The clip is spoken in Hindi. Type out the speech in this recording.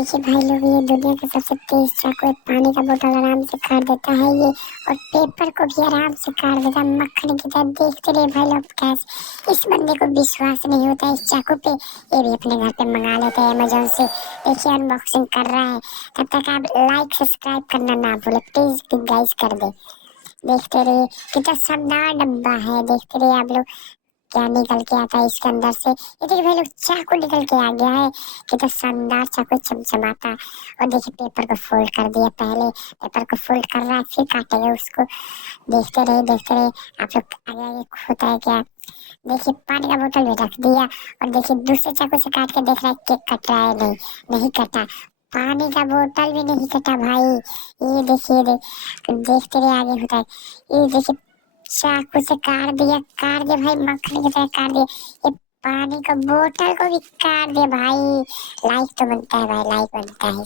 देखिए भाई लोग, ये दुनिया का सबसे तेज चाकू है। पानी का बोतल आराम से काट देता है ये, और पेपर को भी आराम से काट देता है मक्खन की तरह। देखते रहे भाई लोग कैसे इस बंदे को विश्वास नहीं होता इस चाकू पे। ये भी अपने घर पे मंगा लेते हैं अमेजोन से। देखिए अनबॉक्सिंग कर रहा है। तब तक आप लाइक सब्सक्राइब करना ना भूले प्लीज, गाइस कर दे। देखते रहिए कितना शानदार डब्बा है। देखते रहिए आप लोग क्या निकल के आता है इसके अंदर से। ये देखिए भाई लोग, चाकू निकल के आ गया है। कितना शानदार चाकू, चमचमाता। और देखिए पेपर को फोल्ड कर दिया। पहले पेपर को फोल्ड कर रहा है, फिर काटेगा उसको। देखते रहे देखते रहे आप लोग, आगे आगे होता है क्या। देखिए पानी का बोतल भी रख दिया, और देखिए दूसरे चाकू से काट के देख रहा है केक कट रहा है। नहीं, नहीं कटा। पानी का बोतल भी नहीं कटा भाई। ये देखिए देखते रहे आगे होता है। ये देखिए चाकू से काट दिया भाई, मक्खनी की तरह काट दिया। ये पानी का बोतल को भी काट दिया भाई। लाइक तो बनता है भाई, लाइक बनता है।